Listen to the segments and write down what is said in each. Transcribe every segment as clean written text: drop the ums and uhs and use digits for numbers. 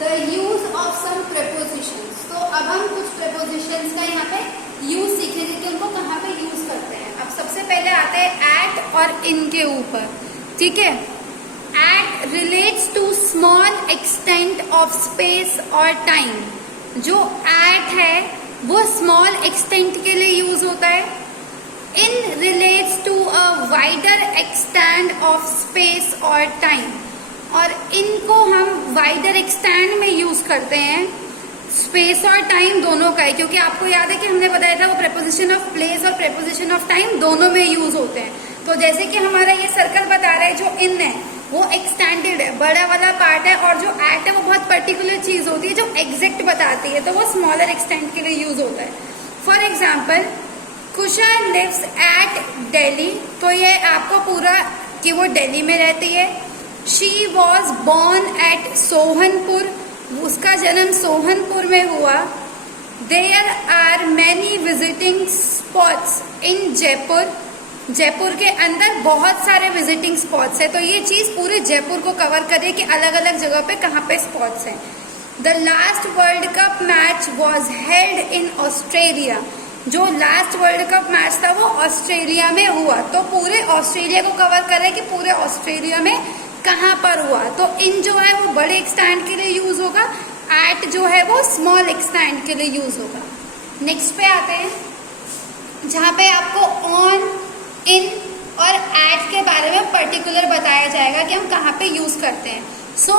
The use of some prepositions. तो अब हम कुछ प्रेपोजिशंस का यहाँ पे यूज सीखेंगे कि उनको कहाँ पे यूज करते हैं। अब सबसे पहले आते हैं एट और इन के ऊपर, ठीक है। At relates to small extent of space और टाइम। जो एट है वो स्मॉल एक्सटेंट के लिए यूज होता है। In relates to a wider extent of space और टाइम, और इनको हम वाइडर एक्सटेंड में यूज करते हैं, स्पेस और टाइम दोनों का है, क्योंकि आपको याद है कि हमने बताया था वो प्रेपोजिशन ऑफ प्लेस और प्रेपोजिशन ऑफ टाइम दोनों में यूज होते हैं। तो जैसे कि हमारा ये सर्कल बता रहा है, जो इन है वो एक्सटेंडेड है, बड़ा वाला पार्ट है, और जो एट है वो बहुत पर्टिकुलर चीज होती है जो एग्जैक्ट बताती है, तो वो स्मॉलर एक्सटेंट के लिए यूज होता है। For example, Kusha lives at Delhi, तो ये आपको पूरा कि वो दिल्ली में रहती है। She was born at Sohanpur, उसका जन्म सोहनपुर में हुआ। There are many visiting spots in Jaipur, Jaipur के अंदर बहुत सारे विजिटिंग स्पॉट्स है, तो ये चीज पूरे जयपुर को कवर करे कि अलग अलग जगह पे कहाँ पे स्पॉट्स हैं। The last world cup match was held in Australia, जो लास्ट वर्ल्ड कप मैच था वो ऑस्ट्रेलिया में हुआ, तो पूरे ऑस्ट्रेलिया को कवर कर रहे हैं कि पूरे ऑस्ट्रेलिया में कहाँ पर हुआ। तो इन जो है वो बड़े एक्सटेंट के लिए यूज होगा, एट जो है वो स्मॉल एक्सटेंट के लिए यूज होगा। नेक्स्ट पे आते हैं, जहाँ पे आपको ऑन, इन और एट के बारे में पर्टिकुलर बताया जाएगा कि हम कहाँ पे यूज करते हैं। So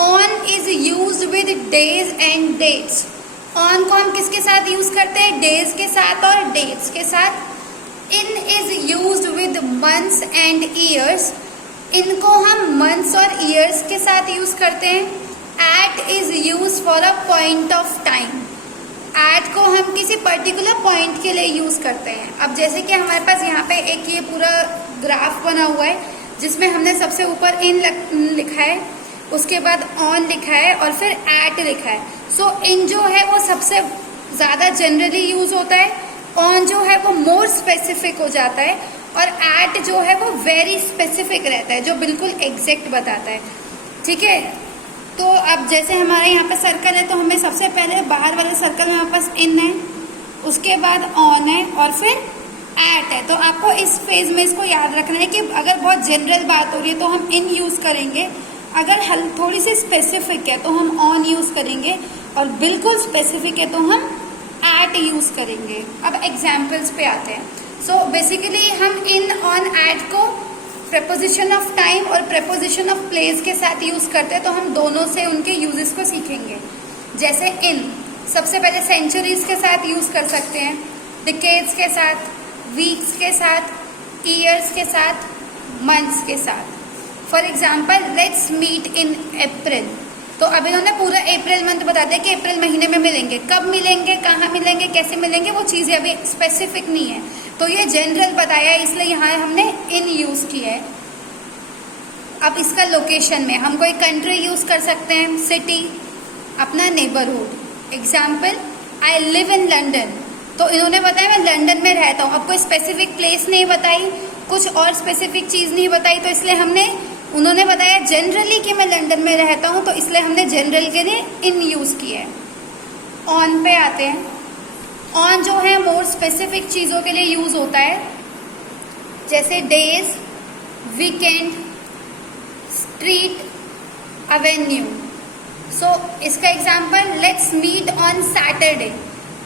on is used with days and dates. On को हम किसके साथ यूज करते हैं? डेज के साथ और डेट्स के साथ। In is used with months and years, इनको हम मंथ्स और ईयर्स के साथ यूज करते हैं। At is use for a point of time, at को हम किसी पर्टिकुलर पॉइंट के लिए यूज करते हैं। अब जैसे कि हमारे पास यहाँ पे एक ये पूरा ग्राफ बना हुआ है, जिसमें हमने सबसे ऊपर इन लिखा है, उसके बाद ऑन लिखा है और फिर एट लिखा है। सो इन जो है वो सबसे ज्यादा जनरली यूज होता है, ऑन जो है वो मोर स्पेसिफिक हो जाता है, और एट जो है वो वेरी स्पेसिफिक रहता है, जो बिल्कुल एग्जैक्ट बताता है, ठीक है। तो अब जैसे हमारे यहाँ पे सर्कल है, तो हमें सबसे पहले बाहर वाले सर्कल में हमारे पास इन है, उसके बाद ऑन है और फिर एट है। तो आपको इस फेज में इसको याद रखना है कि अगर बहुत जनरल बात हो रही है तो हम इन यूज करेंगे, अगर थोड़ी सी स्पेसिफिक है तो हम ऑन यूज करेंगे, और बिल्कुल स्पेसिफिक है तो हम एट यूज करेंगे। अब एग्जाम्पल्स पे आते हैं। सो बेसिकली हम इन, ऑन, एट को प्रेपोजिशन ऑफ टाइम और प्रेपोजिशन ऑफ प्लेस के साथ यूज करते हैं, तो हम दोनों से उनके यूजेस को सीखेंगे। जैसे इन, सबसे पहले सेंचुरीज के साथ यूज कर सकते हैं, डिकेड्स के साथ, वीक्स के साथ, ईयर्स के साथ, मंथ्स के साथ। For example, let's meet in April, तो अब इन्होंने पूरा अप्रैल मंथ बता दिया कि अप्रैल महीने में मिलेंगे, कब मिलेंगे, कहाँ मिलेंगे, कैसे मिलेंगे, वो चीजें अभी स्पेसिफिक नहीं है, तो ये जनरल बताया है, इसलिए यहाँ हमने इन यूज किया है। अब इसका लोकेशन में हम कोई कंट्री यूज कर सकते हैं, सिटी, अपना neighbourhood. Example, I live in London, तो इन्होंने बताया मैं लंदन में रहता हूँ। अब कोई स्पेसिफिक प्लेस नहीं बताई, कुछ और स्पेसिफिक चीज नहीं बताई, तो इसलिए उन्होंने बताया जनरली कि मैं लंदन में रहता हूँ, तो इसलिए हमने जनरल के लिए इन यूज किया है। ऑन पे आते हैं। ऑन जो है मोर स्पेसिफिक चीजों के लिए यूज होता है, जैसे days, weekend, street, avenue. So इसका example, let's meet on Saturday,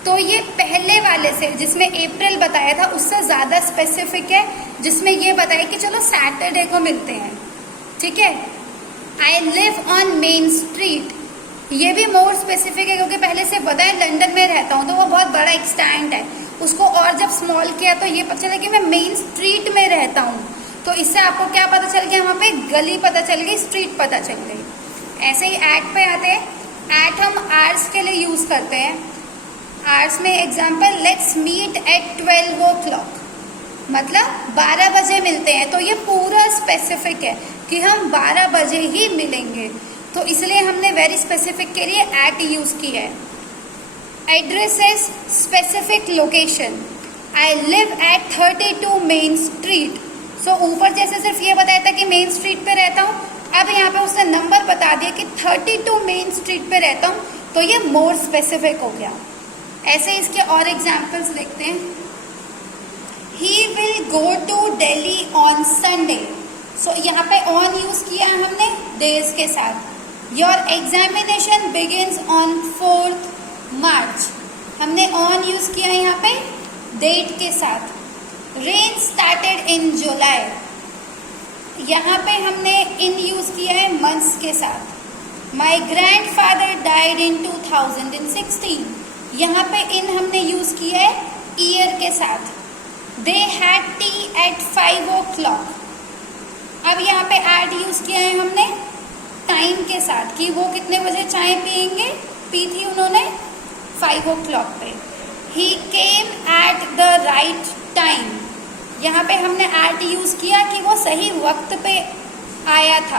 तो ये पहले वाले से जिसमें अप्रैल बताया था उससे ज्यादा स्पेसिफिक है, जिसमें ये बताया कि चलो सैटरडे को मिलते हैं, ठीक है। I live on main street, ये भी मोर स्पेसिफिक है, क्योंकि पहले से बताया लंदन में रहता हूँ, तो वो बहुत बड़ा एक्सटेंट है। उसको और जब स्मॉल किया तो ये पता चला कि मैं मेन स्ट्रीट में रहता हूँ, तो इससे आपको क्या पता चल गया, वहाँ पे गली पता चल गई, स्ट्रीट पता चल गई। ऐसे ही एट पे आते हैं। एट हम आवर्स के लिए यूज करते हैं। आवर्स में example, let's meet at 12 o'clock, मतलब 12 बजे मिलते हैं, तो ये पूरा स्पेसिफिक है कि हम 12 बजे ही मिलेंगे, तो इसलिए हमने वेरी स्पेसिफिक के लिए एट यूज किया है। Address is specific location, I live at 32 main street. So ऊपर जैसे सिर्फ ये बताया था कि मेन स्ट्रीट पे रहता हूँ, अब यहाँ पे उसने नंबर बता बता दिया कि 32 मेन स्ट्रीट पे रहता हूँ, तो ये मोर स्पेसिफिक हो गया। ऐसे इसके और एग्जाम्पल्स देखते हैं। He will go to Delhi on Sunday. So यहाँ पे ऑन यूज किया है हमने डेज के साथ। Your examination begins on 4th मार्च, हमने ऑन यूज किया है यहाँ पे डेट के साथ। रेन स्टार्टेड इन जुलाई, यहाँ पे हमने इन यूज किया है मंथ्स के साथ। My grand father died in 2016, यहाँ पे इन हमने यूज किया है ईयर के साथ। They had T eight 5 o'clock, अब यहाँ पे एट यूज किया है हमने टाइम के साथ कि वो कितने बजे चाय पियेंगे, पी थी उन्होंने 5 o'clock पे। He came at the right time, यहाँ पे हमने एट यूज किया कि वो सही वक्त पे आया था,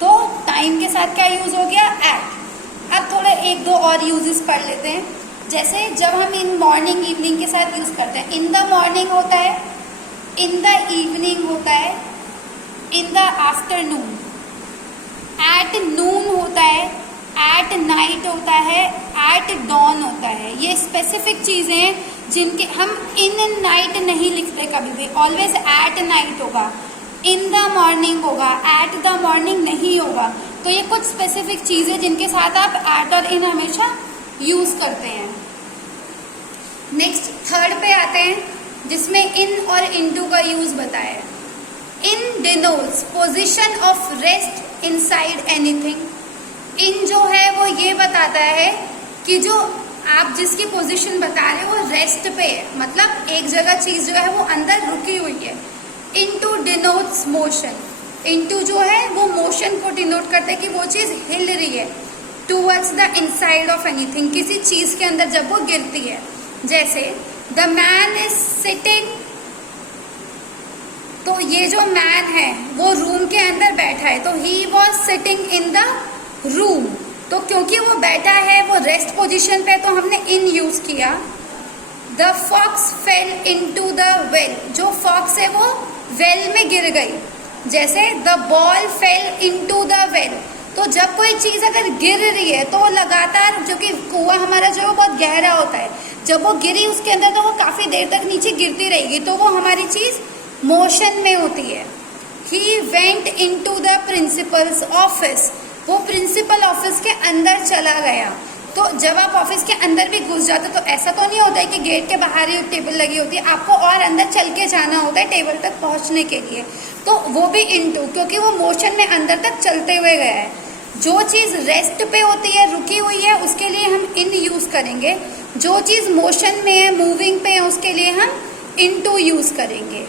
तो टाइम के साथ क्या यूज हो गया, एट। अब थोड़े एक दो और यूजेस पढ़ लेते हैं। जैसे जब हम इन मॉर्निंग इवनिंग के साथ यूज करते हैं, इन द मॉर्निंग होता है, इन द इवनिंग होता है, in the afternoon, at noon होता है, एट नाइट होता है, एट डॉन होता है। ये स्पेसिफिक चीजें हैं जिनके हम इन नाइट नहीं लिखते कभी भी, ऑलवेज एट नाइट होगा। इन द मॉर्निंग होगा, एट द मॉर्निंग नहीं होगा। तो ये कुछ स्पेसिफिक चीजें जिनके साथ आप एट और इन हमेशा यूज करते हैं। नेक्स्ट थर्ड पे आते हैं, जिसमें इन और इनटू का यूज बताया है। In denotes position of rest inside anything. In जो है वो ये बताता है कि जो आप जिसकी पोजीशन बता रहे हो वो रेस्ट पे है, मतलब एक जगह चीज जो है वो अंदर रुकी हुई है। इनटू डिनोट्स मोशन, इनटू जो है वो मोशन को डिनोट करता है कि वो चीज हिल रही है towards the inside of anything, किसी चीज के अंदर जब वो गिरती है। जैसे द मैन इज सिटिंग, तो ये जो मैन है वो रूम के अंदर बैठा है, तो he was sitting in the room, तो क्योंकि वो बैठा है वो रेस्ट पोजिशन पे, तो हमने इन यूज किया। The fox fell into the well, जो फॉक्स है वो वेल में गिर गई। जैसे the ball fell into the well, तो जब कोई चीज अगर गिर रही है तो लगातार, जो कि कुआं हमारा जो है बहुत गहरा होता है, जब वो गिरी उसके अंदर तो वो काफी देर तक नीचे गिरती रहेगी, तो वो हमारी चीज मोशन में होती है। He went into the principles office, वो प्रिंसिपल ऑफिस के अंदर चला गया। तो जब आप ऑफिस के अंदर भी घुस जाते तो ऐसा तो नहीं होता है कि गेट के बाहर ही टेबल लगी होती है, आपको और अंदर चल के जाना होता है टेबल तक पहुंचने के लिए, तो वो भी इनटू, क्योंकि वो मोशन में अंदर तक चलते हुए गया है। जो चीज रेस्ट पे होती है, रुकी हुई है, उसके लिए हम इन यूज करेंगे। जो चीज मोशन में है, मूविंग पे है, उसके लिए हम इनटू यूज करेंगे।